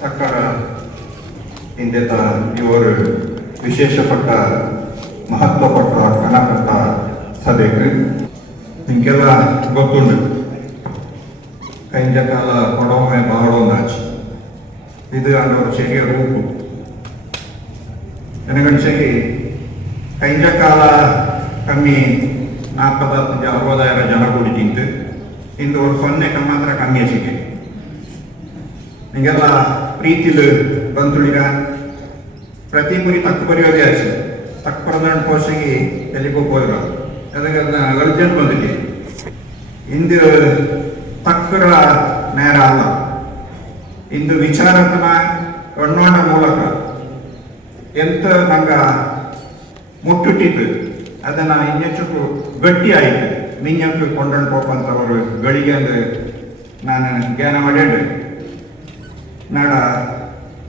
ಸರ್ಕಾರ ಇಂದೆತ ಇವರು ವಿಶೇಷಪಟ್ಟ ಮಹತ್ವಪಟ್ಟ ಕಣಕಟ್ಟ ಸಭೆಗೆ ನಿಮಗೆಲ್ಲ ಗೊತ್ತುಂಡು ಕೈಂಜ ಕಾಲ ಕೊಡೊಮ್ಮೆ ಬಾಡೋನಾಚಿ ಇದು ಅನ್ನೋರು ಚೆಗೆ ರೂಪು. ನನಗನ್ಸಕ್ಕೆ ಕೈಂಜ ಕಾಲ ಕಮ್ಮಿ ನಾಲ್ಕದ ಅರವದಾಯಿರ ಜನ ಕೂಡಿ ತಿಂತು. ಇಂದು ಅವ್ರು ಸೊನ್ನೆ ಮಾತ್ರ ಕಮ್ಮಿ ಸಿಗೆ ನಿಂಗೆಲ್ಲ ಪ್ರೀತಿಲು ಬಂತುಳಿಗ ಪ್ರತಿ ಮುನಿ ತಕ್ಕ ಬರೆಯೋದೇ ಆಚೆ ತಕ್ಕ ಬರೆದ ಪೋಷಿಗೆ ಎಲ್ಲಿಗೆ ಅದಕ್ಕೆ ಅರ್ಜೆಂಟ್ ಬಂದಿದೆ. ಇಂದು ತಕ್ಕರ ನೇರ ಅಲ್ಲ. ಇಂದು ವಿಚಾರತನ ಒಣ್ಣೋಣ ಮೂಲಕ. ಎಂತ ನಂಗ ಮುಟ್ಟುಟ್ಟಿತ್ತು. ಅದನ್ನ ಇನ್ನೆಚ್ಚು ಗಟ್ಟಿ ಆಯಿತು. ಮಿಂಜಂಕು ಕೊಂಡೊಂಡು ಹೋಗುವಂಥವರು ಗಳಿಗೆ ನಾನು ಜ್ಞಾನ ಮಾಡ್ಯಾಡ್ರಿ ನಾಡ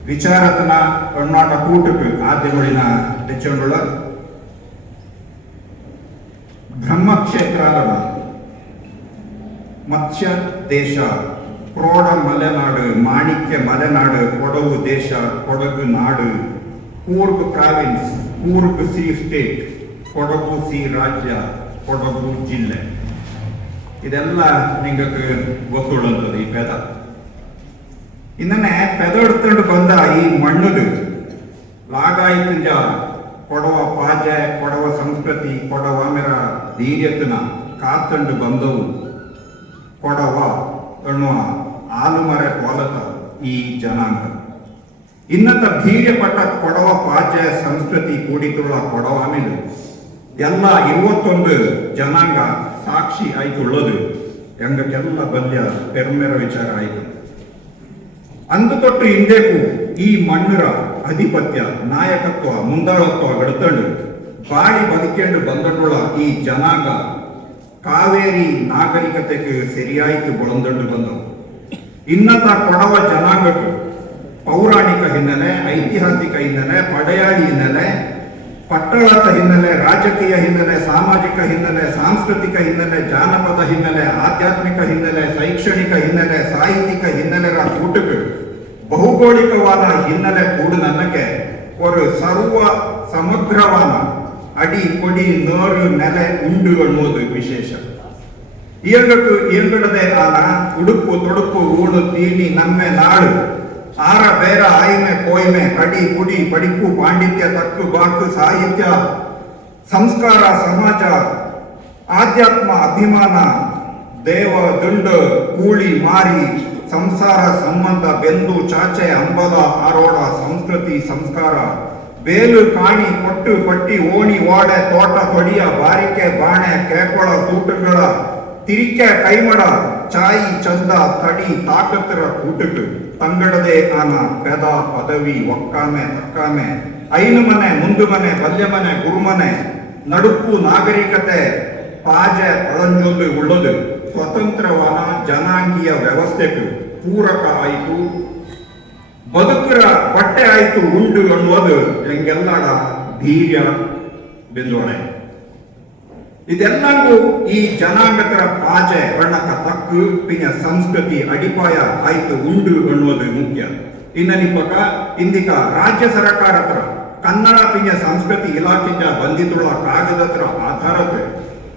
ವಿಚಾರತನ ಒಣ್ಣಾಟ ಕೂಟಕ್ಕೆ ಆದ್ಯಗಳಿನ ತೆಚ್ಚೊಂಡುಳ ಬ್ರಹ್ಮಕ್ಷೇತ್ರ ಮತ್ಸ್ಯ ದೇಶ, ಪ್ರೋಢ ಮಲೆನಾಡು, ಮಾಣಿಕ್ಯ ಮಲೆನಾಡು, ಕೊಡಗು ದೇಶ, ಕೊಡಗು ನಾಡು, Coorg province, Coorg C state, Kodagu C ರಾಜ್ಯ, ಕೊಡಗು ಜಿಲ್ಲೆ. ಇದೆಲ್ಲ ನಿಂಗಕ್ಕೆ ಗೊತ್ತುಳ್ಳಂಥದ್ದು ಈ ಪೆದ. ಇನ್ನನೆ ಪೆದೆಡ್ಕೊಂಡು ಬಂದ ಈ ಮಣ್ಣುದು. ಲಾಗಾಯಿತಂಜ, ಕೊಡವ ಪಾಜೆ, ಕೊಡವ ಸಂಸ್ಕೃತಿ, ಕೊಡವ ಮೆರ ಧೀರ್ಯತನ ಕಾತಂಡು ಬಂದವು. ಕೊಡವ ಎನ್ನುವ ಆಲುಮರೆ ಕೊಲತ ಈ ಜನಾಂಗ. ಇನ್ನತ ಧೀರ್ಯಪಟ್ಟ ಕೊಡವ ಪಾಜೆ, ಸಂಸ್ಕೃತಿ ಕೂಡಿತುಳ್ಳ ಕೊಡವ ಮೇಲೆ ಎಲ್ಲ ಇರುವತ್ತೊಂದು ಜನಾಂಗ ಸಾಕ್ಷಿ ಆಯ್ತುಳ್ಳದು. ಎಂಗಕ್ಕೆಲ್ಲ ಬಲ್ಯ ಪೆರ್ಮೆರ ವಿಚಾರ ಆಯ್ತು. ಅಂದು ಹಿಂದೇಕು ಈ ಮಣ್ಣರ ಅಧಿಪತ್ಯ, ನಾಯಕತ್ವ, ಮುಂದಾಳತ್ವ ಗಡ್ತಂಡು ಬಾಡಿ ಬದುಕೆಂಡು ಬಂದಡುಳ ಈ ಜನಾಂಗ ಕಾವೇರಿ ನಾಗರಿಕತೆಗೆ ಸರಿಯಾಯಿತು ಬಳಂದಂಡು ಬಂದವು. ಇನ್ನತ ಕೊಡವ ಜನಾಂಗಕ್ಕೆ ಪೌರಾಣಿಕ ಹಿನ್ನೆಲೆ, ಐತಿಹಾಸಿಕ ಹಿನ್ನೆಲೆ, ಪಡೆಯಾಳಿ ಹಿನ್ನೆಲೆ ಪಟ್ಟಳದ ಹಿನ್ನೆಲೆ, ರಾಜಕೀಯ ಹಿನ್ನೆಲೆ, ಸಾಮಾಜಿಕ ಹಿನ್ನೆಲೆ, ಸಾಂಸ್ಕೃತಿಕ ಹಿನ್ನೆಲೆ, ಜಾನಪದ ಹಿನ್ನೆಲೆ, ಆಧ್ಯಾತ್ಮಿಕ ಹಿನ್ನೆಲೆ, ಶೈಕ್ಷಣಿಕ ಹಿನ್ನೆಲೆ, ಸಾಹಿತ್ಯಿಕ ಹಿನ್ನೆಲೆಗಳ ಕೂಟಗಳು ಭೌಗೋಳಿಕವಾದ ಹಿನ್ನೆಲೆ ಕೂಡ ನನಗೆ ಒಂದು ಸರ್ವ ಸಮಗ್ರವಾದ ಅಡಿ, ಕೊಡಿ, ನೋರು, ನೆಲೆ, ಉಂಡು ಅನ್ನೋದು ವಿಶೇಷ. ಇಯಂಗಕ್ಕೆ ಇಯಂಗಡದೆ ಆನ ಉಡುಪು, ತೊಡುಪು, ಊಡು ತೀನಿ ನಮ್ಮೆ, ನಾಡು. ಆರ ಬೇರ ಆಯ್ಮೆ ಕೋಯ್ಮೆ ಕಡಿ ಕುಡಿ ಪಡಿಪು ಪಾಂಡಿತ್ಯ ತಕ್ಕು ಬಾಕು ಸಾಹಿತ್ಯ ಸಂಸ್ಕಾರ ಸಮಾಜ ಆಧ್ಯಾತ್ಮ ಅಭಿಮಾನ ದೇವ ದುಂಡು ಕೂಳಿ ಮಾರಿ ಸಂಸಾರ ಸಂಬಂಧ ಬೆಂದು ಚಾಚೆ ಅಂಬಲ ಆರೋಡ ಸಂಸ್ಕೃತಿ ಸಂಸ್ಕಾರ ಬೇಲು ಕಾಣಿ ಕೊಟ್ಟು ಪಟ್ಟಿ ಓಣಿ ಓಡೆ ತೋಟ ತೊಡಿಯ ಬಾರಿಕೆ ಬಾಣೆ ಕೇಕೊಳ ಕೂಟಗಳ ತಿರಿಕೆ ಕೈಮಡ ಚಾಯಿ ಚಂದ ತಡಿ ತಾಕತ್ತರ ಕೂಟಕ್ಕೆ ತಂಗಡದೆ ಆನ ಪೆದ ಪದವಿ ಒಕ್ಕಾಮೆ ತಕ್ಕಾಮೆ. ಐನು ಮನೆ ಮುಂದು ಮನೆ ಬಲ್ಯ ಮನೆ ಗುರುಮನೆ. ನಡುಕು, ನಾಗರಿಕತೆ, ಪಾಜೆ, ಪಳಂಜೊಂದು ಉಳ್ಳದು. ಸ್ವತಂತ್ರವಾದ ಜನಾಂಗೀಯ ವ್ಯವಸ್ಥೆಗೆ ಪೂರಕ ಆಯಿತು. ಬದುಕರ ಬಟ್ಟೆ ಆಯಿತು ಉಂಡು ಅನ್ನುವುದು ಹೆಂಗೆಲ್ಲಡ ಧೀರ್ಯ ಬಿಂದೋಣೆ ಇದೆಲ್ಲಂಗೂ ಈ ಜನಾಂಗತರ ಪಾಜೆ ಬಣ್ಣಕ ತಕ್ಕು ಪಿನ ಸಂಸ್ಕೃತಿ, ಅಡಿಪಾಯ ಆಯ್ತು ಉಂಡು ಅನ್ನೋದು ಮುಖ್ಯ. ಇನ್ನನಿಪಕ ಇಂದಿಕ ರಾಜ್ಯ ಸರ್ಕಾರ ಹತ್ರ ಕನ್ನಡ ಪಿನ ಸಂಸ್ಕೃತಿ ಇಲಾಖೆಯ ಬಂದಿತುಳ್ಳ ಕಾಗದತ್ರ ಆಧಾರದ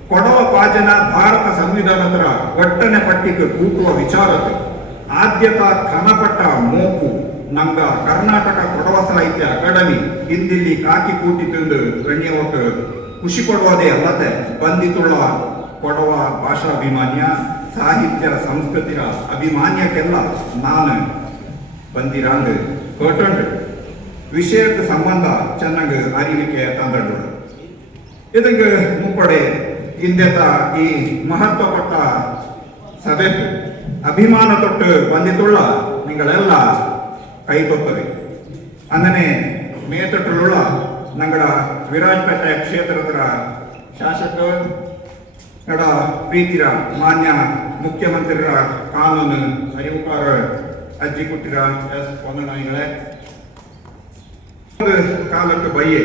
ಕೊಡವ ಪಾಜನ ಭಾರತ ಸಂವಿಧಾನದ ಒಟ್ಟನೆ ಪಟ್ಟಿಗೆ ಕೂಟುವ ವಿಚಾರದ. ಆದ್ಯತಾ ಕನಪಟ್ಟ ಮೋಪು ನಂಗ ಕರ್ನಾಟಕ ಕೊಡವ ಸಾಹಿತ್ಯ ಅಕಾಡೆಮಿ ಇಂದಿಲ್ಲಿ ಕಾಕಿ ಕೂಟಿ ಗಣ್ಯವಟ್ಟು ಖುಷಿ ಕೊಡುವುದೇ ಅಲ್ಲದೆ ಬಂದಿತುಳ್ಳ ಕೊಡವ ಭಾಷಾಭಿಮಾನ್ಯ ಸಾಹಿತ್ಯ ಸಂಸ್ಕೃತಿಯ ಅಭಿಮಾನ್ಯಕ್ಕೆಲ್ಲ ನಾನು ಬಂದಿರಾಂಗ್ ಕೊಟ್ಟು ವಿಷಯಕ್ಕೆ ಸಂಬಂಧ ಚೆನ್ನಾಗಿ ಅರಿವಿಕೆ ತಂದಡು ಇದಕ್ಕೆ ಮುಪ್ಪಡೆ ಇಂದೆತ ಈ ಮಹತ್ವಪಟ್ಟ ಸಭೆ. ಅಭಿಮಾನ ತೊಟ್ಟು ಬಂದಿತುಳ್ಳ ನಿಗಳೆಲ್ಲ ಕೈ ಅಂದನೆ ಮೇತೊಟ್ಟುಳ್ಳ ನಂಗಡ ವಿರಾಜಪೇಟೆ ಕ್ಷೇತ್ರದ ಶಾಸಕ ನಡ ಪ್ರೀತಿರ ಮಾನ್ಯ ಮುಖ್ಯಮಂತ್ರಿರ ಕಾನೂನು ಅರಿವುಕಾರ ಅಜ್ಜಿ ಕೊಟ್ಟಿರ ಎಸ್ ಒಂದು ಕಾಲಕ್ಕೆ ಬಯ್ಯೆ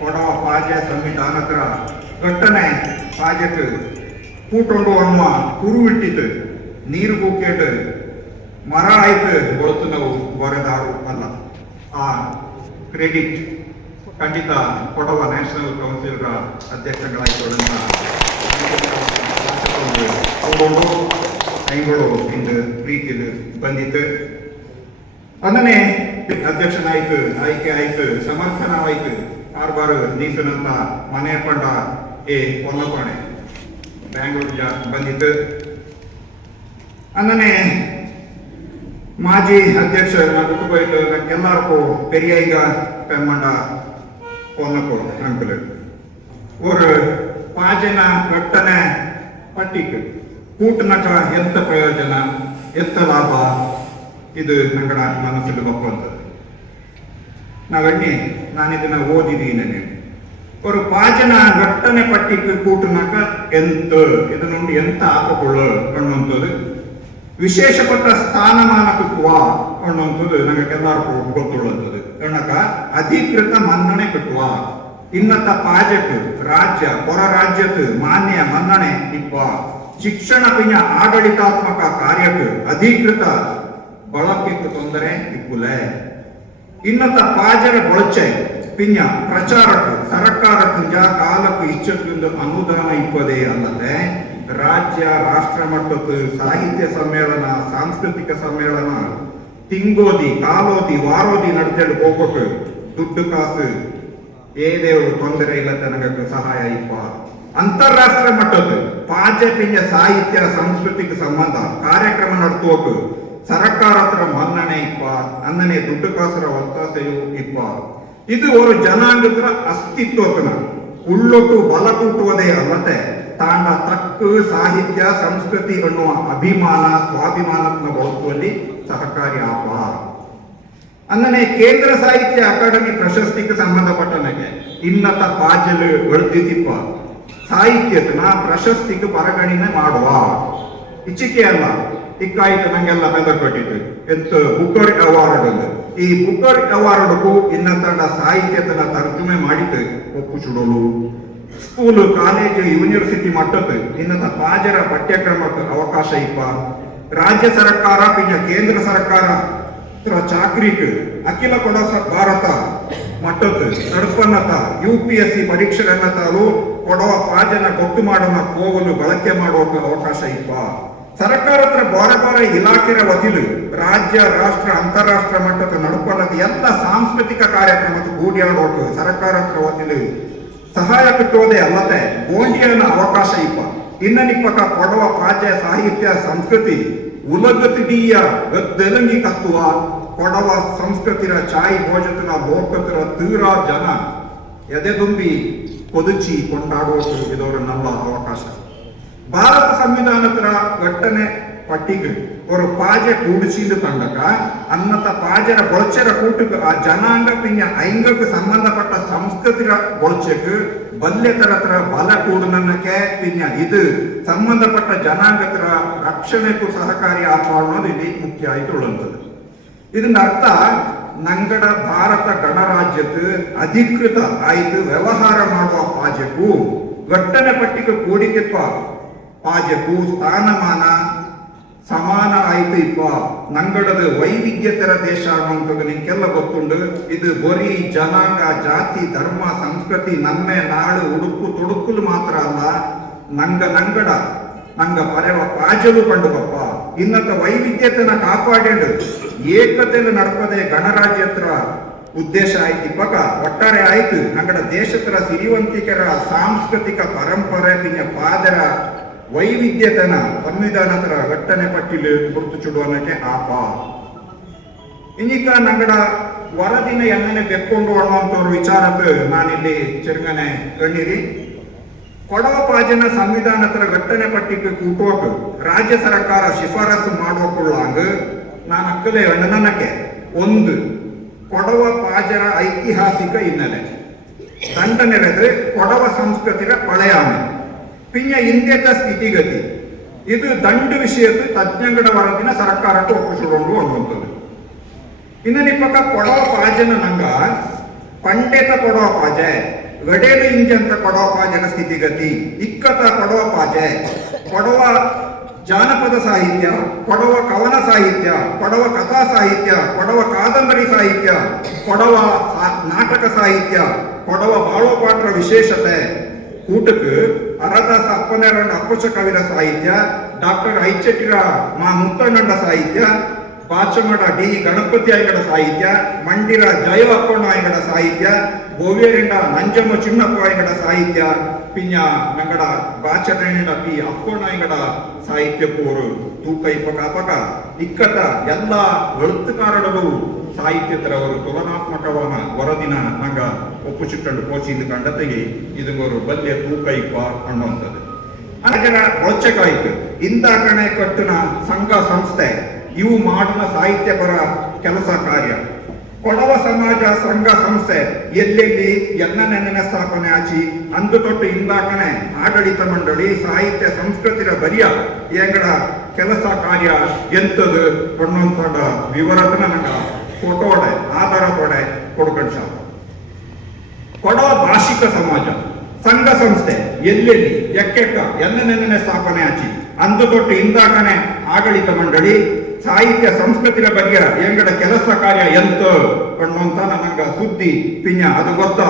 ಕೊಡ ಪಾಜ ಸಂವಿಧಾನತ್ರ ಘಟನೆ ಪಾಜಕ್ಕೆ ಕೂಟೊಂಡು ಅಮ್ಮ ಕುರುವಿಟ್ಟಿತು ನೀರು ಬುಕ್ಕೆಟ್ ಮರ ಆಯ್ತು ಗೊತ್ತು ನಾವು ಬರೆದಾರು ಅಲ್ಲ. ಆ ಕ್ರೆಡಿಟ್ ಖಂಡಿತ ಕೊಡವ ನ್ಯಾಷನಲ್ ಕೌನ್ಸಿಲ್ರ ಅಧ್ಯಕ್ಷಗಳಾಯ್ತು ತಗೊಂಡು ಐಗಳು ಇಂದು ಪ್ರೀತಿಲು ಬಂದಿತ್ತು ಅದನ್ನೇ ಅಧ್ಯಕ್ಷನಾಯ್ತು ಆಯ್ಕೆ ಆಯ್ತು ಸಮರ್ಥನವಾಯ್ತು ಆರ್ಬಾರು ನೀಸನಂತ ಮನೆ ಪಂಡ ಏ ಹೊನ್ನಪಾಣೆ ಬ್ಯಾಂಗ್ಳೂರ್ ಜಾ ಬಂದಿತ್ತು ಅನ್ನನೆ ಮಾಜಿ ಅಧ್ಯಕ್ಷ ನಡುಕು ಹೋಯ್ತು ನಕ್ಕೆಲ್ಲರಿಗೂ ಪೆರಿಯೈಗ ಪೆಮ್ಮಂಡ ಹೊನ್ನಪು ಅಂಕಲ್ ஒரு ಪಾಜನ ಘಟ್ಟನೆ ಪಟ್ಟಿಕ್ ಕೂಟನಕ ಎಂತ ಪ್ರಯೋಜನ ಎಂತ ಲಾಭ ಇದು ನಂಗಡ ಮನಸ್ಸಿಗೆ ಬಪ್ಪುವಂಥದ್ದು ನಾವೆಣ್ಣೆ ನಾನು ಇದನ್ನ ಓದಿದ್ದೀನಿ ஒரு ಪಾಜನ ಘಟ್ಟನೆ ಪಟ್ಟಿಕ್ ಕೂಟನಕ ಎಂತ ಇದನ್ನುಂಡು ಎಂತ ಹಾಕಿಕೊಳ್ಳು ಅನ್ನುವಂಥದ್ದು ವಿಶೇಷಪಟ್ಟ ಸ್ಥಾನಮಾನಕ್ಕೂ ಅನ್ನುವಂಥದ್ದು ನನಗೆಲ್ಲರಿಗೂ ಗೊತ್ತುಳ್ಳಂಥದ್ದು ಕಣಕ ಅಧಿಕೃತ ಮನ್ನಣೆ ಕಟ್ಟುವ. ಇನ್ನತ ಪಾಜಕ್, ರಾಜ್ಯ, ಹೊರ ರಾಜ್ಯಕ್ಕೆ ಮಾನ್ಯ ಮನ್ನಣೆ ಇಪ್ಪ ಶಿಕ್ಷಣ ಪಿಂಜ ಆಡಳಿತಾತ್ಮಕ ಕಾರ್ಯಕ್ಕೆ ಅಧಿಕೃತ ಬಳಕೆ ತೊಂದರೆ ಇಪ್ಪುಲೆ ಇನ್ನತ ಪಾಜರ ಬಳಚೆ ಪಿಂಜ ಪ್ರಚಾರಕ್ಕೆ ಸರ್ಕಾರ ಪಿಂಜ ಕಾಲಕ್ಕೆ ಇಚ್ಛಕ್ಕಿಂದು ಅನುದಾನ ಇಪ್ಪದೇ ಅಲ್ಲದೆ, ರಾಜ್ಯ, ರಾಷ್ಟ್ರ ಮಟ್ಟಕ್ಕೆ ಸಾಹಿತ್ಯ ಸಮ್ಮೇಳನ, ಸಾಂಸ್ಕೃತಿಕ ಸಮ್ಮೇಳನ ತಿಂಗೋದಿ, ಕಾಲೋದಿ, ವಾರೋದಿ ನಡೆದೇಳು ಹೋಗ್ಬಿಟ್ಟು ದುಡ್ಡು ಕಾಸು ಒಂದು ತೊಂದರೆ ಇಲ್ಲ ನನಗೆ ಸಹಾಯ ಇಪ್ಪ ಅಂತಾರಾಷ್ಟ್ರೀಯ ಮಟ್ಟದ ಪಾಜ ಪಿಂಜ ಸಾಹಿತ್ಯ, ಸಾಂಸ್ಕೃತಿಕ ಸಂಬಂಧ, ಕಾರ್ಯಕ್ರಮ ನಡೆಸುವಕ್ಕೆ ಸರ್ಕಾರ ಹತ್ರ ಮನ್ನಣೆ ಇಪ್ಪ ಅಂದನೆ ದುಡ್ಡು ಕಾಸರ ಒತ್ತಾಸೆಯು ಇಪ್ಪ ಇದು ಒಂದು ಜನಾಂಗದ ಅಸ್ತಿತ್ವತನ ಉಳ್ಳೊಟ್ಟು ಬಲ ಕೂಟುವುದೇ ಅಲ್ಲದೆ ತಾಂಡ ತಕ್ಕು ಸಾಹಿತ್ಯ ಸಂಸ್ಕೃತಿ ಅನ್ನುವ ಅಭಿಮಾನ ಸ್ವಾಭಿಮಾನತ್ನ ಬಳಸುವಲ್ಲಿ ಸಹಕಾರಿ ಆಪ ಅಂದನೆ ಕೇಂದ್ರ ಸಾಹಿತ್ಯ ಅಕಾಡೆಮಿ ಪ್ರಶಸ್ತಿಗೆ ಸಂಬಂಧಪಟ್ಟನಗೆ ಇನ್ನತ ಪಾಜಲು ಸಾಹಿತ್ಯದ ಪ್ರಶಸ್ತಿಗೆ ಪರಗಣನೆ ಮಾಡುವ. ಇಚ್ಚಿಕೆ ಅಲ್ಲ. ಇಕ್ಕಾಯ್ತು ನಂಗೆಲ್ಲ ಬೆದಕೊಟ್ಟಿತ್ತು ಎಂತ ಬುಕ್ಕರ್ ಅವಾರ್ಡ್ ಈ ಬುಕ್ಕರ್ ಅವಾರ್ಡ್ಗೂ ಇನ್ನತಂಡ ಸಾಹಿತ್ಯತನ ತರ್ಜುಮೆ ಮಾಡಿತ್ತು ಒಪ್ಪು ಚುಡೋಲು ಸ್ಕೂಲು, ಕಾಲೇಜು, ಯೂನಿವರ್ಸಿಟಿ ಮಟ್ಟಕ್ಕೆ ಇನ್ನತ ಪಾಜರ ಪಠ್ಯಕ್ರಮಕ್ಕೆ ಅವಕಾಶ ಇಪ್ಪ. ರಾಜ್ಯ ಸರ್ಕಾರ ಪಿನ್ನ ಕೇಂದ್ರ ಸರ್ಕಾರ ಚಾಕ್ರಿಕ್ ಅಖಿಲ ಕೊಡ ಭಾರತ ಮಟ್ಟಕ್ಕೆ ನಡ್ಪನ್ನತ ಯು ಪಿ ಎಸ್ ಸಿ ಪರೀಕ್ಷೆಗನ್ನತಾಲು ಕೊಡುವ ಪಾಜನ ಗೊತ್ತು ಮಾಡೋಣ, ಹೋಗಲು ಬಳಕೆ ಮಾಡೋಕೆ ಅವಕಾಶ ಇಪ್ಪ. ಸರ್ಕಾರ ಹತ್ರ ಬಾರ ಬಾರ ಇಲಾಖೆಯ ವತಿಲು ರಾಜ್ಯ, ರಾಷ್ಟ್ರ, ಅಂತಾರಾಷ್ಟ್ರ ಮಟ್ಟದ ನಡುಪನ್ನದ ಎಲ್ಲ ಸಾಂಸ್ಕೃತಿಕ ಕಾರ್ಯಕ್ರಮದ ಗೂಡಿಯಾಡೋಕೆ ಸರ್ಕಾರ ಹತ್ರ ವತಿಲು ಸಹಾಯ ಕಟ್ಟುವುದೇ ಅಲ್ಲದೆ ಗೋಂಡಿಯನ ಅವಕಾಶ ಇಪ್ಪ. ಇನ್ನನಿಪ್ಪಕ ಕೊಡುವ ಪ್ರಾಚ್ಯ ಸಾಹಿತ್ಯ ಸಂಸ್ಕೃತಿ ಉಲಗತಿಡೀಯ ಗದ್ದೆಲಂಗಿ ಕತ್ತುವ ಕೊಡವ ಸಂಸ್ಕೃತಿರ ಚಾಯಿ ಭೋಜತನ ಲೋಕತರ ತೀರಾ ಜನ. ಎದೆದುಂಬಿ ಕೊದುಚಿ ಕೊಂಡಾಡುವ ಇದರ ನಮ್ಮ ಅವಕಾಶ. ಭಾರತ ಸಂವಿಧಾನದ ಘಟನೆ ಪಟ್ಟಿಗೆ ஒரு ಪಾಜ ಕೂಡಿಸಿದು ಕಂಡಕ ಅನ್ನತ ಪಾಜರ ಗೊಳಚರ ആ ಆ ಜನಾಂಗ ಪಿಂಜ ಐಂಗಕ್ಕೆ ಸಂಬಂಧಪಟ್ಟ ಸಂಸ್ಕೃತಿರ ಗೊಳಚಕ್ಕೆ ಬಲ್ಯತರ ಬಲ ಕೂಡನಕ್ಕೆ ಪಿಂಜ ಇದು ಸಂಬಂಧಪಟ್ಟ ಜನಾಂಗತರ ರಕ್ಷಣೆಗೂ ಸಹಕಾರಿ ಆತ್ಮ ಅನ್ನೋದು ಇಲ್ಲಿ ಮುಖ್ಯ ಆಯ್ತು ಉಳ್ಳಂಥದ್ದು ಇದನ್ನ ಅರ್ಥ ನಂಗಡ ಭಾರತ ಗಣರಾಜ್ಯದ ಅಧಿಕೃತ ಆಯ್ತು ವ್ಯವಹಾರ ಮಾಡುವ ಪಾಜಕು ಘಟ್ಟನೆ ಪಟ್ಟಿಗೆ ಕೂಡಿಕೆತ್ವ ಪಾಜಕು ಸ್ಥಾನಮಾನ ಸಮಾನ ಆಯ್ತು ಇಪ್ಪ. ನಂಗಡದ ವೈವಿಧ್ಯತರ ದೇಶ ಅನ್ನುವಂಥದ್ದು ನಿಮ್ಗೆಲ್ಲ ಗೊತ್ತುಂಡು ಇದು ಬರೀ ಜನಾಂಗ, ಜಾತಿ, ಧರ್ಮ, ಸಂಸ್ಕೃತಿ ನಮ್ಮೆ ನಾಡು ಉಡುಕು ತೊಡುಕುಲು ಮಾತ್ರ ಅಲ್ಲ. ನಂಗ ನಂಗಡ, ನಂಗ ಪರವ ಪಾಜಲು ಕಂಡು ಬಪ್ಪ ಇನ್ನತ ವೈವಿಧ್ಯತೆನ ಕಾಪಾಡಿಂಡು ಏಕತೆಲು ನಡ್ಪದೆ ಗಣರಾಜ್ಯತ್ರ ಉದ್ದೇಶ ಆಯ್ತು ಇಪ್ಪಕ. ಒಟ್ಟಾರೆ ಆಯ್ತು. ನಂಗಡ ದೇಶತ್ರ ಸಿರಿವಂತಿಕರ ಸಾಂಸ್ಕೃತಿಕ ಪರಂಪರೆ ಪಾದರ ವೈವಿಧ್ಯತೆನ ಸಂವಿಧಾನತರ ಘಟ್ಟನೆ ಪಟ್ಟಿಲು ಗುರುತು ಚುಡುವನಕ್ಕೆ ಆಪ. ಇನ್ನಿಕ ನಂಗಡ ವರದಿನ ಎಣ್ಣೆ ಬೆಕ್ಕೊಂಡು ಅನ್ನುವಂಥವ್ರ ವಿಚಾರಕ್ಕೆ ನಾನಿಲ್ಲಿ ಚಿರುಗನೆ ಕಣ್ಣಿರಿ ಕೊಡವ ಪಾಜನ ಸಂವಿಧಾನತರ ಘಟ್ಟನೆ ಪಟ್ಟಿಗೆ ಕೂಟೋಕ್ ರಾಜ್ಯ ಸರ್ಕಾರ ಶಿಫಾರಸು ಮಾಡುವಕೊಳ್ಳಾಂಗ ನಾನು ಅಕ್ಕಲೆ ಅಣ್ಣನಕ್ಕೆ ಒಂದು, ಕೊಡವ ಪಾಜರ ಐತಿಹಾಸಿಕ ಹಿನ್ನೆಲೆ. ನೆರೆದ್ರೆ ಕೊಡವ ಸಂಸ್ಕೃತಿಯ ಪಳೆಯಾಮೆ ಪಿಂಜ ಸ್ಥಿತಿ ಸ್ಥಿತಿಗತಿ. ಇದು ದಂಡ ವಿಷಯದ ತಜ್ಞಗಳ ವರದಿನ ಸರ್ಕಾರಕ್ಕೆ ಒಪ್ಪಿಸಿಕೊಂಡು ಅನ್ನುವಂಥದ್ದು ಇನ್ನು ನಿಪ್ಪಕ್ಕ ಕೊಡವ ಪಾಜನ ನಂಗ, ಪಂಡಿತ ಕೊಡವ ಪಾಜೆ ಗಡೇಲು ಇಂಜಂತ ಕೊಡವ ಪಾಜನ ಸ್ಥಿತಿಗತಿ. ಇಕ್ಕತ ಕೊಡವ ಪಾಜೆ ಕೊಡವ ಜಾನಪದ ಸಾಹಿತ್ಯ, ಕೊಡವ ಕವನ ಸಾಹಿತ್ಯ, ಕೊಡವ ಕಥಾ ಸಾಹಿತ್ಯ, ಕೊಡವ ಕಾದಂಬರಿ ಸಾಹಿತ್ಯ, ಕೊಡವ ನಾಟಕ ಸಾಹಿತ್ಯ, ಕೊಡವ ಬಾಳೋಪಾಟ್ರ ವಿಶೇಷತೆ. ಕೂಟಕ್ಕೆ ಅರದಾಸ ಅಪ್ಪನರಣ್ಣ ಅಪ್ಪಚ ಕವಿರ ಸಾಹಿತ್ಯ, ಡಾಕ್ಟರ್ ಐಚಟಿರ ಮಾ ಮುತ್ತನಂಡ ಸಾಹಿತ್ಯ ಪಾಚಮಡ ಡಿ ಗಣಪತಿ ಆಯ್ಗಡ ಸಾಹಿತ್ಯ, ಮಂಡಿರ ಜಯ ಅಪ್ಪಣ್ಣ ಆಯ್ಗಡ ಸಾಹಿತ್ಯ ಗೋವೇರಿಂಡ ನಂಜಮ್ಮ ಚಿನ್ನಪ್ಪ ಆಯ್ಗಡ ಸಾಹಿತ್ಯ ಪಿಂಜ ഞങ്ങളുടെ ಬಾಚಟಣಿಡ ಪಿ ಅಪ್ಪಣ್ಣ ಆಯ್ಗಡ ಸಾಹಿತ್ಯ ಪೂರು. ತೂಕ ಇಪ್ಪಕ ಅಪಕ ಇಕ್ಕತ ಎಲ್ಲ ಎಳುತ್ತುಕಾರಗಳು ಸಾಹಿತ್ಯದರವರು ತುಲನಾತ್ಮಕವಾದ ವರದಿನ ನಂಗ ಒಪ್ಪುಚಿಟ್ಟಂಡು ಕೋಚಿಂದು ಕಂಡತೆಗೆ ಇದು ಒಂದು ಬಲ್ಯ ತೂಕ ಇಪ್ಪ ಅನ್ನುವಂಥದ್ದು. ಅದರ ಇಂದ ಕಣೆ ಕಟ್ಟಿನ ಸಂಘ ಸಂಸ್ಥೆ, ಇವು ಮಾಡಿದ ಸಾಹಿತ್ಯಪರ ಕೆಲಸ ಕಾರ್ಯ. ಕೊಡವ ಸಮಾಜ ಸಂಘ ಸಂಸ್ಥೆ, ಎಲ್ಲೆಲ್ಲಿ ಎನ್ನನೆನ್ನೆನ ಸ್ಥಾಪನೆ ಆಚಿ, ಅಂದು ತೊಟ್ಟು ಇಂದಾಕನೆ ಆಡಳಿತ ಮಂಡಳಿ, ಸಾಹಿತ್ಯ ಸಂಸ್ಕೃತಿರ ಬರಿಯ ಎಂಗಡ ಕೆಲಸ ಕಾರ್ಯ ಎಂತದು ಅನ್ನುವಂಥ ವಿವರತನ ನಂಗ ಫೋಟೋಡೆ ಆಧಾರ ಕೊಡೆ ಕೊಡ್ಕೊಂಡ್ ಕೊಡವ ಭಾಷಿಕ ಸಮಾಜ, ಸಂಘ ಸಂಸ್ಥೆ, ಎಲ್ಲೆಲ್ಲಿ ಎಕ್ಕೆಕ್ಕ ಎನ್ನೆನೆನ್ನೆ ಸ್ಥಾಪನೆ ಆಚಿ, ಅಂದು ತೊಟ್ಟು ಇಂದಾಕನೆ ಆಡಳಿತ ಮಂಡಳಿ ಸಾಹಿತ್ಯ ಸಂಸ್ಕೃತಿನ ಬಗ್ಗೆ ಎಂಗಡ ಕೆಲಸ ಕಾರ್ಯ ಎಂತ ಅನ್ನುವಂತ ನನಗ ಸುದ್ದಿ ಪಿಂಜ ಅದು ಗೊತ್ತ.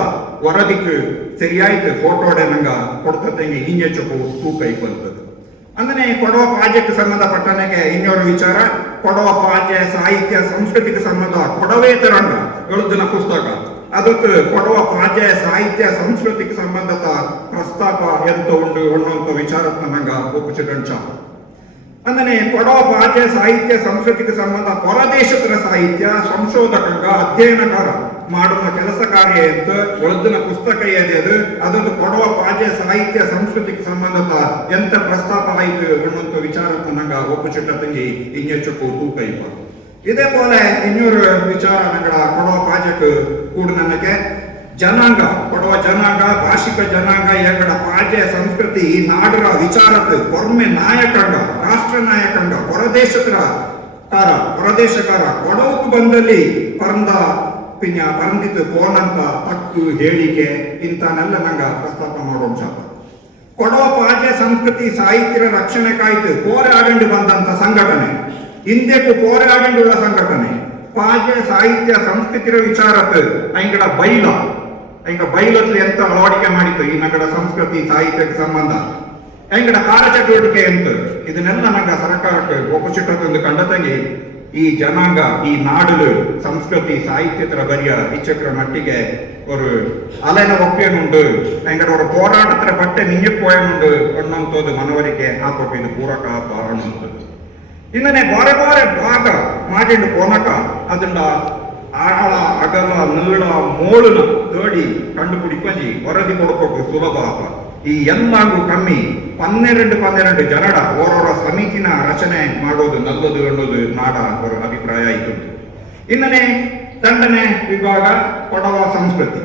ವರದಿಕ್ಕೆ ಸರಿಯಾಯ್ತು ಫೋಟೋಡೆ ನಂಗ ಕೊಡ್ತಂಗೆ ಹಿಂಜೆಚ್ಚಕು ತೂಕ ಇಪ್ಪಂತದ್ದು ಅಂದ್ರೆ ಕೊಡವ ಪಾಜ್ಯಕ್ಕೆ ಸಂಬಂಧಪಟ್ಟನಗೆ ಇನ್ನೊಂದು ವಿಚಾರ. ಕೊಡವ ಪಾಜ್ಯ ಸಾಹಿತ್ಯ, ಸಂಸ್ಕೃತಿಗೆ ಸಂಬಂಧ ಕೊಡವೇ ತರಂಗ ಎಳುದಿನ ಪುಸ್ತಕ. ಅದಕ್ಕೆ ಕೊಡವ ಪಾಜ್ಯ ಸಾಹಿತ್ಯ, ಸಂಸ್ಕೃತಿಗೆ ಸಂಬಂಧದ ಪ್ರಸ್ತಾಪ ಎಂತ ಉಂಡು ಅನ್ನುವಂಥ ವಿಚಾರತ್ನ ನಂಗ ಒಪ್ಪುಚಿಟಂಚ ಅಂದನೆ ಕೊಡೋ ಭಾಷೆ ಸಾಹಿತ್ಯ ಸಂಸ್ಕೃತಿಗೆ ಸಂಬಂಧ ಹೊರದೇಶದರ ಸಾಹಿತ್ಯ ಸಂಶೋಧಕ ಅಧ್ಯಯನಕಾರ ಮಾಡುವ ಕೆಲಸ ಕಾರ್ಯ ಎತ್ತು ಒಳದಿನ ಪುಸ್ತಕ ಏನಿದೆ ಅದೊಂದು ಕೊಡುವ ಪಾಜೆ ಸಾಹಿತ್ಯ ಸಂಸ್ಕೃತಿಗೆ ಸಂಬಂಧ ಎಂತ ಪ್ರಸ್ತಾಪ ಆಯಿತು ಅನ್ನುವಂಥ ವಿಚಾರಕ್ಕೆ ನಂಗೆ ಒಪ್ಪುಚಿಟ್ಟತಂಗಿ ಇನ್ನೆಚ್ಚಕ್ಕೂ ತೂಕ ಇಪ್ಪ ಇದೇ ಪೋಲೆ ಇನ್ನೂರು ವಿಚಾರ ನಂಗಡ ಕೊಡುವ ಪ್ರಾಜೆಕ್ಟ್ ಕೂಡ ನನಗೆ ಜನಾಂಗ ಕೊಡುವ ಜನಾಂಗ, ಭಾಷಿಕ ಜನಾಂಗ ಎಂಗಡ ಪಾಜೆ ಸಂಸ್ಕೃತಿ, ನಾಡರ ವಿಚಾರಕ್ಕೆ ಒಮ್ಮೆ ನಾಯಕಂಗ ರಾಷ್ಟ್ರ ನಾಯಕಂಗ, ಹೊರದೇಶಕರ ಕಾರ, ಹೊರದೇಶಕಾರ ಕೊಡವಕ್ಕೆ ಬಂದಲ್ಲಿ ಪರಂದ ಪಿನ್ಯ ಪರಂದಿತ್ತು ಕೋನಂತ ತಕ್ಕು ಹೇಳಿಕೆ ಇಂಥನೆಲ್ಲ ನಂಗ ಪ್ರಸ್ತಾಪ ಮಾಡೋ ಚಾಪ ಕೊಡವ ಪಾಜ್ಯ ಸಂಸ್ಕೃತಿ ಸಾಹಿತ್ಯರ ರಕ್ಷಣೆ ಕಾಯ್ತು ಹೋರಾಡಿ ಬಂದಂತ ಸಂಘಟನೆ. ಹಿಂದೆಕ್ಕೂ ಹೋರಾಡಿಂಡುള്ള ಸಂಘಟನೆ. ಪಾಜ್ಯ ಸಾಹಿತ್ಯ ಸಂಸ್ಕೃತಿರ ವಿಚಾರತ್ ಅಂಗಡ ಬೈಲ. ಅಂಗ ಬೈಲತ್ಲಿ ಎಂತ ಅಳವಡಿಕೆ ಮಾಡಿತ್ತು ಈ ನಗರ ಸಂಸ್ಕೃತಿ ಸಾಹಿತ್ಯಕ್ಕೆ ಸಂಬಂಧ? ಐಂಗಡ ಕಾರ್ಯಚಟುವಟಿಕೆ ಎಂತ ಇದನ್ನೆಲ್ಲ ನಂಗ ಸರ್ಕಾರಕ್ಕೆ ಒಪ್ಪಚಿಟ್ಟದೊಂದು ಕಂಡತಂಗಿ ಈ ಜನಾಂಗ ಈ ನಾಡು ಸಂಸ್ಕೃತಿ ಸಾಹಿತ್ಯತರ ಬರಿಯ ಇಚ್ಚಕ್ರ ಮಟ್ಟಿಗೆ ஒரு ಅಲೆನ ಒಪ್ಪಿಯನುಂಡು ಎಂಗಡ ஒரு போராட்டத்துல பட்ட மிஞ்சி போயனுண்டு ಅನ್ನುವಂಥದ್ದು ಮನವರಿಕೆ ಹಾಕೋಕೆ ಇದು ಪೂರಕ ಅನ್ನುವಂಥದ್ದು ಇನ್ನನೆ ಬಾರೆ ಬಾರೆ ಭಾಗ ಮಾಡಿಂಡು ಕೊನಕ ಅದನ್ನ ಆಳ ಅಗಲ ನೀಳ ಮೋಳುನ ತೋಡಿ ಕಂಡುಪಿಡಿಕೊಂಡಿ ವರದಿ ಕೊಡ್ಬೇಕು ಸುಲಭ ಆಪ ಈ ಎಲ್ಲಾಗೂ ಕಮ್ಮಿ ಪನ್ನೆರಡು ಪನ್ನೆರಡು ಜನಡ ಓರೋರ ಸಮಿತಿನ ರಚನೆ ಮಾಡೋದು ನಲ್ಲದು ಅನ್ನೋದು ನಾಡ ಅವರ ಅಭಿಪ್ರಾಯ ಇತ್ತು ಇನ್ನನೆ ತಂಡನೆ ವಿಭಾಗ, ಕೊಡವ ಸಂಸ್ಕೃತಿ.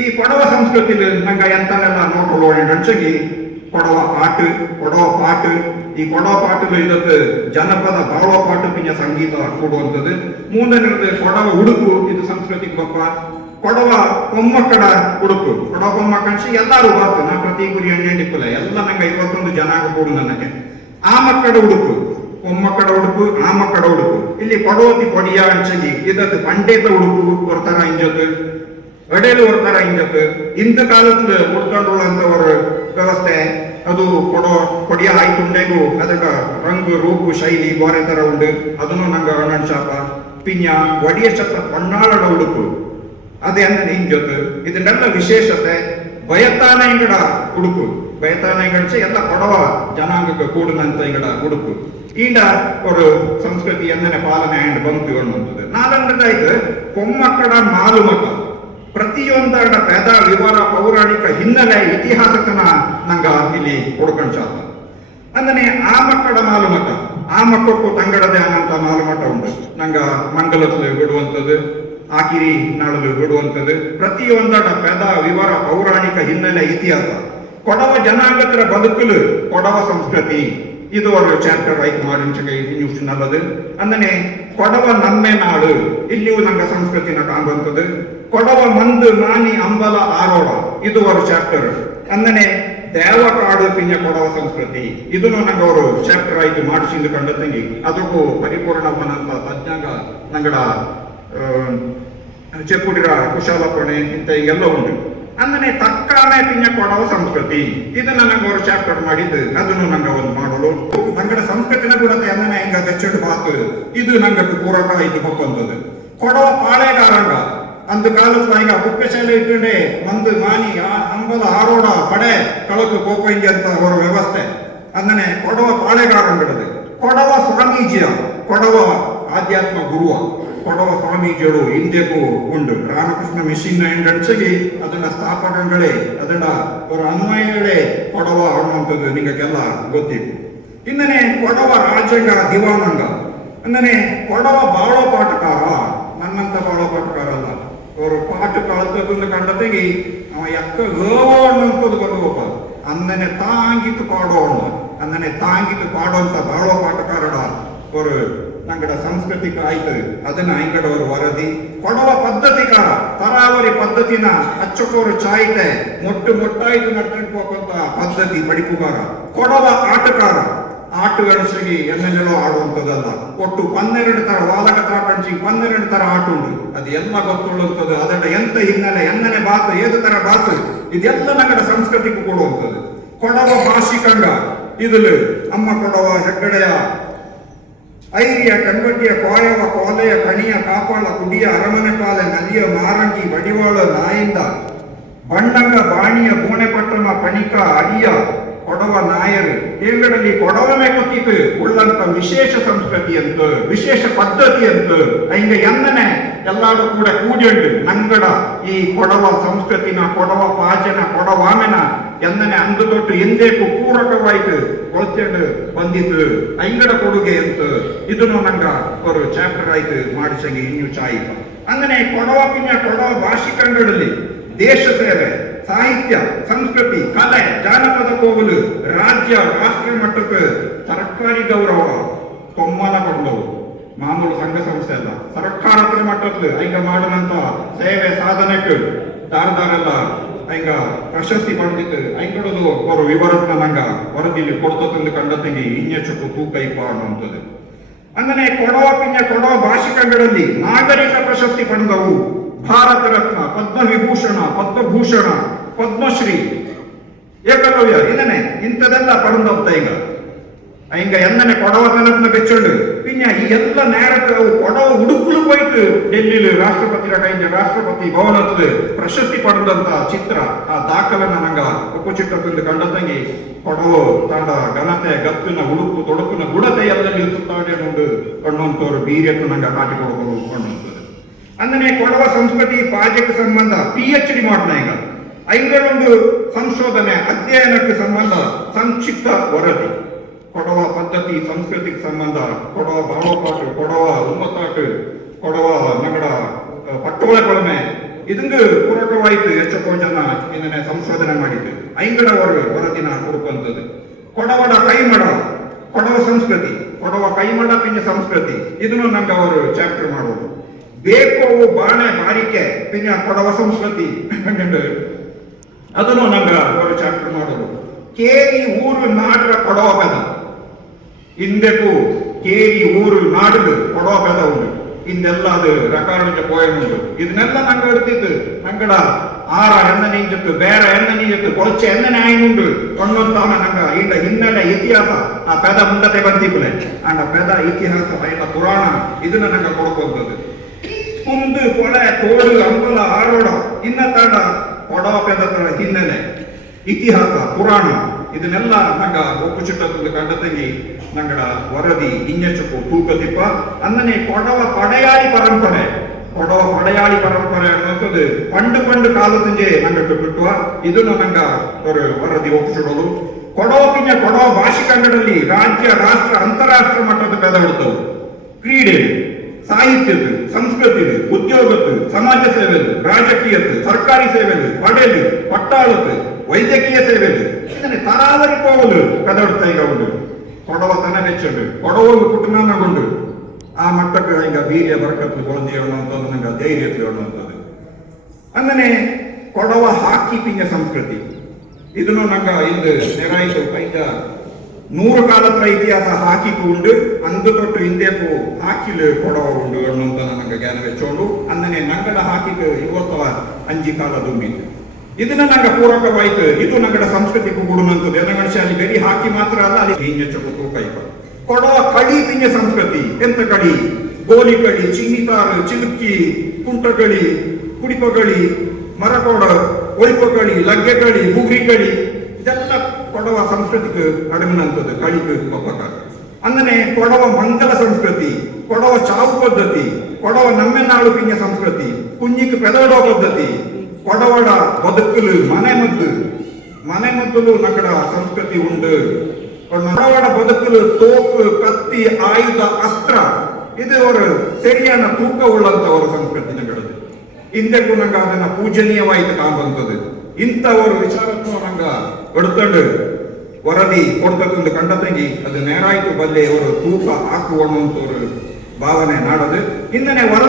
ಈ ಕೊಡವ ಸಂಸ್ಕೃತಿ ನಂಗೆ ಎಂತನೆಲ್ಲ ನೋಟಲು ನಡ್ಸಗಿ ಕೊಡವ ಪಾಟು ಕೊಡವ ಪಾಟು ಈ ಕೊಡವ ಪಾಟು ಇದಕ್ಕೆ ಜನಪದ ಬಾವ ಪಾಟು ಪಿಂಜ ಸಂಗೀತ ಕೂಡುವಂಥದ್ದು. ಮೂರನೇದು ಕೊಡವ ಉಡುಪು, ಇದು ಸಂಸ್ಕೃತಿ ಗೊಪ್ಪ ಕೊಡವ ಕೊಮ್ಮಕ್ಕಡ ಉಡುಪು ಕೊಡವ ಕೊಮ್ಮಕ್ಕಣಿಸಿ ಎಲ್ಲರೂ ಬರ್ತು ನಾ ಪ್ರತಿ ಗುರಿ ಎಣ್ಣೆಂಡಿಕ್ಕಲ್ಲ ಎಲ್ಲ ನಂಗೆ ಐವತ್ತೊಂದು ಜನ ಆಗಬಹುದು ನನಗೆ. ಆ ಮಕ್ಕಳ ಉಡುಪು ಕೊಮ್ಮಕ್ಕಡ ಉಡುಪು ಆ ಮಕ್ಕಳ ಉಡುಪು ಇಲ್ಲಿ ಕೊಡೋತಿ ಕೊಡಿಯ ಅಂಚಿ ಇದ್ದ ಪಂಡೇತ ಉಡುಪು ಬರ್ತಾರ ಇಂಜತ್ತು ಅಡೆಲು ಬರ್ತಾರ ಇಂಜತ್ ಇಂತ ಕಾಲದ ಉಡ್ಕೊಂಡುಳ್ಳಂತ ಅವ್ರ ವ್ಯವಸ್ಥೆ, ಅದು ಕೊಡೋ ಕೊಡಿಯ ಆಯ್ತು ಉಂಡೆಗೂ ಅದಕ್ಕೆ ರಂಗು, ರೂಪು, ಶೈಲಿ, ಗೋರೆ ತರ ಉಂಡು. ಅದನ್ನು ನಂಗೆ ಅಣ್ಣನ ಶಾಪ. ಪಿನ್ಯ, ಒಡಿಯ ಶಾಪ ಪಣ್ಣಾಳದ ಉಡುಪು ಅದೇ ಅಂದ್ರೆ ಇಂಜತ್ತು ಇದನ್ನೆಲ್ಲ ವಿಶೇಷತೆ. ಬಯತಾನ ಇಂಗಡ ಉಡುಪು. ಬಯತಾನ ಇಂಗಡಿಸಿ ಎಲ್ಲ ಕೊಡವ ಜನಾಂಗಕ್ಕೆ ಕೂಡನಂತ ಇಂಗಡ ಉಡುಪು. ಈಂಡ ಅವರು ಸಂಸ್ಕೃತಿ ಎಂದನೆ ಪಾಲನೆ ಆಂಡ್ ಬಂತು ಅನ್ನುವಂಥದ್ದು. ನಾಲ್ಕನೇದಾಯ್ತು ಕೊಮ್ಮಕ್ಕಡ ಮಾಲು ಮತ ಪ್ರತಿಯೊಂದರ ಪೆದ, ವಿವರ, ಪೌರಾಣಿಕ ಹಿನ್ನೆಲೆ ಇತಿಹಾಸಕನ ನಂಗ ಇಲ್ಲಿ ಕೊಡ್ಕೊಂಡ್ ಶಾಪ ಅಂದನೆ ಆ ಮಕ್ಕಳ ಮಾಲುಮಠ ಆ ಮಕ್ಕಕ್ಕೂ ತಂಗಡದೆ ಆನಂತ ಮಾಲುಮಠ ಉಂಟು. ನಂಗ ಮಂಗಲದಲ್ಲಿ ಬಿಡುವಂಥದ್ದು. ಆಕಿರಿ ನಾಳಲು ಬಿಡುವಂಥದ್ದು ಪ್ರತಿಯೊಂದರ ಪದ, ವಿವರ, ಪೌರಾಣಿಕ ಹಿನ್ನೆಲೆ ಇತಿಹಾಸ. ಕೊಡವ ಜನಾಂಗತರ ಬದುಕಲು, ಕೊಡವ ಸಂಸ್ಕೃತಿ. ಇದು ಒಂದು ಚಾಪ್ಟರ್ ಐದು ಮಾರ್ಚಕ ನ್ಯೂಸ್ ನಲ್ಲದು ಅಂದನೆ, ಕೊಡವ ನಮ್ಮೆ ನಾಡು ಇಲ್ಲಿಯೂ ನಂಗೆ ಸಂಸ್ಕೃತಿನ ಕಾಣುವಂಥದ್ದು ಕೊಡವ ಮಂದು ಮಾನಿ ಅಂಬಲ ಆರೋಡ ಇದು ಒಂದು ಚಾಪ್ಟರ್ ಅಂದನೆ, ದೇವ ಕಾಡು ಪಿಂಜ ಕೊಡವ ಸಂಸ್ಕೃತಿ. ಇದು ನಂಗೆ ಅವರು ಚಾಪ್ಟರ್ ಆಯ್ತು ಮಾಡಿಸಿಂದು ಕಂಡತ್ತೀನಿ ಅದಕ್ಕೂ ಪರಿಪೂರ್ಣವನ್ನಂತ ತಜ್ಞಾಗ ನಂಗಡ ಚೆಕ್ಕುಟಿರ ಕುಶಾಲಪಣೆ ಇಂಥ ಎಲ್ಲ ಉಂಟು. ಅಂದನೆ ತಕ್ಕಾನೆ ತಿನ್ನ ಕೊಡೋ ಸಂಸ್ಕೃತಿ. ಇದನ್ನ ನಂಗೆ ಅವರು ಚಾಪ್ಟರ್ ಮಾಡಿದ್ದು. ಅದನ್ನು ನಂಗೆ ಒಂದು ಮಾಡಲು. ನಂಗಡ ಸಂಸ್ಕೃತಿನ ಕೂಡ ಅಂದನೆ ಹೆಂಗ ದಚ್ಚಡು ಮಾತು. ಇದು ನಂಗೆ ಪೂರಕ ಇದು ಮಕ್ಕೊಂದದು ಕೊಡವ ಪಾಳೆಗಾರಂಗ. ಅಂದು ಕಾಲದ ನಾಯಿಗ ಶಾಲೆ ಇಟ್ಟುಂಡೆ ಒಂದು ಮಾನಿ ಅಂಬಲ ಆರೋಡ ಪಡೆ ಕಳಕು ಕೋಪಂಜಿ ಅಂತ ಅವರ ವ್ಯವಸ್ಥೆ. ಅಂದನೆ ಕೊಡವ ಪಾಳೆಗಾರಂಗಡದು. ಕೊಡವ ಸ್ವಾಮೀಜಿಯ, ಕೊಡವ ಆಧ್ಯಾತ್ಮ ಗುರುವ ಕೊಡವ ಸ್ವಾಮೀಜಿಗಳು ಹಿಂದೆಗೂ ಉಂಡು. ರಾಮಕೃಷ್ಣ ಮಿಷಿನ್ ಎಂಡಡಿಸಿ ಅದನ್ನ ಸ್ಥಾಪಕಗಳೇ, ಅದನ್ನ ಅವರ ಅನ್ವಯಗಳೇ ಕೊಡವ ಅನ್ನುವಂಥದ್ದು ನಿಮಗೆಲ್ಲ ಗೊತ್ತಿತ್ತು ಇನ್ನನೇ ಕೊಡವ ರಾಜಂಗ ದಿವಾನಂಗ. ಅಂದನೆ ಕೊಡವ ಬಾಳೋ ಪಾಠಕಾರ ನನ್ನಂತ ಬಾಳೋ ಪಾಠಕಾರ ಅಲ್ಲ. ಅವರು ಪಾಠ ಕಳತದನ್ನು ಕಂಡತೆಗೆ ಅವ ಎಕ್ಕ ಗೋವ ಅನ್ನುವಂಥದ್ದು ಬರುವಪ್ಪ ಅಂದನೆ ತಾಂಗಿತು ಪಾಡೋಣ ಅಂದನೆ ತಾಂಗಿತು ಪಾಡೋಂತ ಬಾಳೋ ಪಾಠಕಾರಡ ಅವರು ನಂಗಡ ಸಂಸ್ಕೃತಿಕ ಆಯ್ತು ಅದನ್ನ ಅಂಗಡವರು ವರದಿ, ಕೊಡವ ಪದ್ಧತಿಕ ತರಾವರಿ ಪದ್ಧತಿನ ಅಚ್ಚಕೋರು ಚಾಯ್ತೆ, ಮೊಟ್ಟು ಮೊಟ್ಟಾಯ್ತು ನಡ್ಕೊಂಡು ಪದ್ಧತಿ ಪಡಿಪುಗಾರ ಕೊಡವ ಆಟಕಾರ ಆಟಗಳಿಸಿ ಎಲ್ಲೆಲ್ಲೋ ಆಡುವಂಥದ್ದಲ್ಲ, ಒಟ್ಟು ಪನ್ನೆರಡು ತರ ವಾಲಕ ಕಂಚಿ ಪನ್ನೆರಡು ತರ ಆಟ ಉಂಟು. ಅದು ಎಲ್ಲ ಗೊತ್ತುಳ್ಳುವಂಥದ್ದು ಅದರ ಎಂತ ಹಿನ್ನೆಲೆ ಎನ್ನನೆ ಬಾತು, ಏದು ತರ ಬಾತು, ಇದೆಲ್ಲ ನಗರ ಸಂಸ್ಕೃತಿಗೂ ಕೊಡುವಂಥದ್ದು. ಕೊಡವ ಭಾಷಿಕಂಗ ಇದು ಅಮ್ಮ ಕೊಡವ ಹೆಗ್ಗಡೆಯ ಐರಿಯ ಕಣ್ವಟ್ಟಿಯ ಕೋಯವ ಕೋಲೆಯ ಕಣಿಯ ಕಾಪಾಳ ಕುಡಿಯ ಅರಮನೆ ಪಾಲೆ ನದಿಯ ಮಾರಂಗಿ ಬಡಿವಾಳ ನಾಯಿಂದ ಬಣ್ಣಂಗ ಬಾಣಿಯ ಬೋಣೆಪಟ್ಟಮ ಪಣಿಕ ಅಡಿಯ ಕೊಡವ ನಾಯರು ಇವುಗಳಲ್ಲಿ ಕೊಡವನೇ ಕೊತ್ತಿತ್ತು ಉಳ್ಳಂತ ವಿಶೇಷ ಸಂಸ್ಕೃತಿ ಅಂತ ವಿಶೇಷ ಪದ್ಧತಿ ಅಂತ ಹಿಂಗ ಎನ್ನನೆ ಎಲ್ಲಾರು ಕೂಡ ಕೂಡಿಯುಂಟು ನಂಗಡ ಈ ಕೊಡವ ಸಂಸ್ಕೃತಿನ ಕೊಡವ ಪಾಚನ ಕೊಡವಾಮೆನ ಎನ್ನನೆ ಅಂದು ತೊಟ್ಟು ಹಿಂದೇಕು ಪೂರಕವಾಯ್ತು ಕೊಳಚೆಂಡು ಬಂದಿತ್ತು ಐಂಗಡ ಕೊಡುಗೆ ಅಂತ ಇದನ್ನು ನಂಗ ಅವರು ಚಾಪ್ಟರ್ ಆಯ್ತು, ಮಾಡಿಸಂಗೆ ಇನ್ನು ಚಾಯಿಪ ಅಂದನೆ ಕೊಡವ ಪಿನ್ಯ ಕೊಡವ ಭಾಷಿಕಗಳಲ್ಲಿ ದೇಶ ಸೇವೆ, ಸಾಹಿತ್ಯ, ಸಂಸ್ಕೃತಿ, ಕಲೆ, ಜಾನಪದ ಕೋವಲು, ರಾಜ್ಯ, ರಾಷ್ಟ್ರೀಯ ಮಟ್ಟಕ್ಕೆ ಸರ್ಕಾರಿ ಗೌರವ ಕೊಮ್ಮನ ಕೊಂಡವು ಮಾಮೂಲು ಸಂಘ ಸಂಸ್ಥೆ ಅಲ್ಲ ಸರ್ಕಾರ ಮಟ್ಟದಲ್ಲಿ ಐಂಗ ಮಾಡಿದಂತ ಸೇವೆ ಸಾಧನೆಗೆ ದಾರದಾರೆಲ್ಲ ಹಂಗ ಪ್ರಶಸ್ತಿ ಪಡೆದಿತ್ತು ಹಂಗಡದು ಅವರು ವಿವರತ್ನ ನಂಗ ವರದಿಲಿ ಕಂಡ ಕಂಡತಿಗೆ ಇನ್ನೆಚ್ಚು ತೂಕ ಇಪ್ಪ ಅನ್ನುವಂಥದ್ದು ಅಂದನೆ ಕೊಡವ ಪಿಂಜ ಕೊಡೋ ಭಾಷಿಕಗಳಲ್ಲಿ ನಾಗರಿಕ ಪ್ರಶಸ್ತಿ ಪಡೆದವು. ಭಾರತ ರತ್ನ ಪದ್ಮವಿಭೂಷಣ, ಪದ್ಮಭೂಷಣ, ಪದ್ಮಶ್ರೀ, ಏಕಲವ್ಯ, ಇದನ್ನೇ ಇಂಥದೆಲ್ಲ ಪಡೆದವ್ತ ಈಗ. ಎನ್ನನೆ ಕೊಡವ ತನತ್ನ ಬೆಚ್ಚೊಂಡು. ಪಿನ್ಯ ಈ ಎಲ್ಲ ನೇರಕ್ಕೆ ಅವು ಕೊಡವ ಹುಡುಕಲು ಹೋಯ್ತು ಡೆಲ್ಲಿಲಿ ರಾಷ್ಟ್ರಪತಿ ಕೈಂಜ ರಾಷ್ಟ್ರಪತಿ ಭವನದ ಪ್ರಶಸ್ತಿ ಪಡೆದಂತ ಚಿತ್ರ ಆ ದಾಖಲೆನ ನಂಗ ಒಪ್ಪುಚಿಟ್ಟದಿಂದ ಕಂಡಂಗೆ ಕೊಡವ ತಂಡ ಘನತೆ ಗತ್ತಿನ ಹುಡುಕು ತೊಡಕಿನ ಗುಡತೆ ಎಲ್ಲ ನಿಲ್ಸುತ್ತಾಡೆ ನೋಡು ಕಣ್ಣೊಂತವ್ರು ಬೀರ್ಯತ್ತು ನಂಗ ಕಾಟಿ ಕೊಡಬಹುದು ಕೊಂಡಂತದ್ದು ಅಂದ್ರೆ ಕೊಡವ ಸಂಸ್ಕೃತಿ ಪಾಜಕ ಸಂಬಂಧ ಪಿ ಎಚ್ ಡಿ ಮಾಡೋಣ ಸಂಶೋಧನೆ ಅಧ್ಯಯನಕ್ಕೆ ಸಂಬಂಧ ಸಂಕ್ಷಿಪ್ತ ವರದಿ. ಕೊಡವ ಪದ್ಧತಿ ಸಂಸ್ಕೃತಿಗೆ ಸಂಬಂಧ, ಕೊಡವ ಭಾವಪಾಟು ಕೊಡವ ಉಮ್ಮತ್ತಾಟ ಕೊಡವ ನಗಡ ಪಟ್ಟುಗಳ ಕೊಳಮೆ. ಇದಂಗೆ ಪೂರಕವಾಯಿತು ಎಷ್ಟೋ ಜನ ಇದನ್ನೇ ಸಂಶೋಧನೆ ಮಾಡಿದ್ದು. ಐಂಗಡ ವರದಿನ ಕೊಡುವಂಥದ್ದು ಕೊಡವಡ ಕೈಮಡ, ಕೊಡವ ಸಂಸ್ಕೃತಿ, ಕೊಡವ ಕೈಮಡ ಪಿಂಜ ಸಂಸ್ಕೃತಿ, ಇದನ್ನು ನಂಗೆ ಅವರು ಚಾಪ್ಟರ್ ಮಾಡೋದು ಬೇಕೋವು ಬಾಣೆ ಬಾರಿಕೆ, ಪಿಂಜ ಕೊಡವ ಸಂಸ್ಕೃತಿ ಅದನ್ನು ನಂಗೆ ಅವರು ಚಾಪ್ಟರ್ ಮಾಡೋದು ಕೇರಿ ಊರು ನಾಡ್ರ ಕೊಡವ ಬೆದ ಹಿಂದೆಗೂ ಕೇರಿ ಊರು ನಾಡುದು ಕೊಡವ ಬೆದ ಉಂಟು ಹಿಂದೆಲ್ಲ ಅದು ರಕಾರಣಿಕ ಪೋಯಂ ಉಂಟು ಇದನ್ನೆಲ್ಲ ನಂಗೆ ಇರ್ತಿತ್ತು ನಂಗಡ ಆರ ಎಣ್ಣ ನೀಂಜತ್ತು ಬೇರೆ ಎಣ್ಣ ನೀಂಜತ್ತು ಕೊಳಚೆ ಎಣ್ಣೆ ಆಯ್ನುಂಡು ಕೊಂಡೊಂತಾನ ನಂಗ ಇಂದ ಹಿನ್ನೆಲೆ ಇತಿಹಾಸ ಆ ಪೆದ ಮುಂದತೆ ಬಂದಿಪ್ಪಲೆ ಅಂಡ ಪೆದ ಇತಿಹಾಸ ಪೈಲ ಪುರಾಣ ಇದನ್ನ ನಂಗೆ ಕೊಡ್ಕೊಂತದ್ದು ಕುಂದು ಕೊಳೆ ತೋಡು ಅಂಬಲ ಆರೋಡ ಇನ್ನ ತಾಡ ಕೊಡವ ಪೆದತರ ಹಿನ್ನೆಲೆ ಇತಿಹಾಸ ಪುರಾಣ ಇದನ್ನೆಲ್ಲ ನಂಗ ಒಪ್ಪುಚಿಟ್ಟದ್ದು ಕಂಡತಂಗಿ ನಂಗಡ ವರದಿ ಇನ್ನೆಚ್ಚಕು ತೂಕದಿಪ್ಪ ಅನ್ನನೆ ಕೊಡವ ಪಡೆಯಾಳಿ ಪರಂಪರೆ. ಕೊಡವ ಪಡೆಯಾಳಿ ಪರಂಪರೆ ಅನ್ನೋದು ಪಂಡು ಪಂಡು ಕಾಲದಿಂಜೆ ನಂಗ ಬಿಟ್ಟುವ ಇದನ್ನು ನಂಗ ಅವರು ವರದಿ ಒಪ್ಪಿಸಿಡೋದು. ಕೊಡೋ ಪಿಂಜ ಕೊಡವ ಭಾಷಿಕಂಗಡಲ್ಲಿ ರಾಜ್ಯ, ರಾಷ್ಟ್ರ, ಅಂತಾರಾಷ್ಟ್ರ ಮಟ್ಟದ ಪೆದ ಹಿಡ್ತವು. ಕ್ರೀಡೆ ಸಾಹಿತ್ಯದ ಸಂಸ್ಕೃತಿದು, ಉದ್ಯೋಗದ್ದು, ಸಮಾಜ ಸೇವೆದು, ರಾಜಕೀಯದ್ದು, ಸರ್ಕಾರಿ ಸೇವೆದು, ಪಡೆದು, ಪಟ್ಟಾಳದ್ದು ವೈದ್ಯಕೀಯ ಸೇವೆ ಇದನ್ನೇ ತರಾವರಿ ಪೋವಲು ಕದಡ್ತೈಗ ಉಂಡು ಕೊಡವ ತನ ಹೆಚ್ಚುಂಡು ಕೊಡವೊಂದು ಕುಟುಂಬನಗೊಂಡು ಆ ಮಟ್ಟಕ್ಕೆ ಈಗ ವೀರ್ಯ ಬರಕತ್ತು ಕೊಳಂದಿ ಹೇಳುವಂಥದ್ದು ನಂಗೆ ಧೈರ್ಯ ಹೇಳುವಂಥದ್ದು ಅಂದನೆ ಕೊಡವ ಹಾಕಿ ಪಿಂಜ ಸಂಸ್ಕೃತಿ ಇದನ್ನು ನಂಗ ಇಂದು ನೆರಾಯಿತು ಪೈಗ ನೂರು ಕಾಲತ್ರ ಇತಿಹಾಸ ಹಾಕಿಕು ಉಂಡು ಅಂದು ತೊಟ್ಟು ಹಿಂದೆಕು ಹಾಕಿಲು ಕೊಡವ ಉಂಡು ಅನ್ನುವಂತ ನಂಗೆ ಜ್ಞಾನ ವೆಚ್ಚೋಂಡು ಅಂದನೆ ನಂಗಡ ಹಾಕಿಗೆ ಇವತ್ತವ ಅಂಜಿ ಕಾಲ ದುಂಬಿತು ಇದನ್ನ ನಂಗೆ ಪೂರಕವಾಯ್ತು. ಇದು ನಂಗಡ ಸಂಸ್ಕೃತಿಗೂ ಗುಡುನಂತದ್ದು ಎನ್ನಗಡ ಅಲ್ಲಿ ಬೆರಿ ಹಾಕಿ ಮಾತ್ರ ಅಲ್ಲ, ಅಲ್ಲಿ ಹಿಂಜ ಚಕುತು ಕೊಡೋ ಕಡಿ ತಿಂಜ ಸಂಸ್ಕೃತಿ. ಎಂತ ಕಡಿ? ಗೋಲಿ ಕಡಿ ಚಿನ್ನಿತಾರು ಚಿಲುಕಿ, ಕುಂಟಗಳಿ, ಕುಡಿಪಗಳಿ ಮರಕೋಡ ಒಯ್ಪಗಳಿ ಲಗ್ಗೆಗಳಿ, ಬುಗ್ರಿಗಳಿ. ಇದೆಲ್ಲ ಕೊಡವ ಸಂಸ್ಕೃತಿ ಅಡಮಿನಂತದ್ದು ಕಳಿ ಅಂದನೆ, ಕೊಡವ ಮಂಗಲ ಸಂಸ್ಕೃತಿ, ಕೊಡವ ಚಾವು ಪದ್ಧತಿ, ಕೊಡವ ನಮ್ಮೆನ್ನಾಳು ಪಿಂಜ ಸಂಸ್ಕೃತಿ ಕುಂಜಿಕ್ ಪೆದಡೋ ಪದ್ಧತಿ ಕೊಡವಡ ಬದುಕಲು ಮನೆ ಮದ್ದು ಮನೆ ಮದ್ದುಲು ನಗಡ ಸಂಸ್ಕೃತಿ ಉಂಡು ಕೊಡವಡ ಬದುಕಲು ತೋಕು ಕತ್ತಿ ಆಯುಧ ಅಸ್ತ್ರ ಇದು ஒரு சரியான ತೂಕ ಉಳ್ಳಂತ ஒரு ಸಂಸ್ಕೃತಿ ನಗಡದು ಹಿಂದೆಗೂ ನಂಗ ಅದನ್ನ ಪೂಜನೀಯವಾಯಿತು ಕಾಂಬಂತದ್ದು ಇಂಥ ஒரு ವಿಚಾರತ್ವ ನಂಗ எடுத்துண்டு ವರದಿ ಕೊಡ್ತಕ್ಕಂದು ಕಂಡ ತಂಗಿ ಅದು ನೇರಾಯ್ತು ಬಲ್ಲೆ ಅವರು ತೂಕ ಹಾಕುವ ಅನ್ನುವಂತ ஒரு ಭಾವನೆ ನಾಡದು ಇಂದನೆ ವರದಿ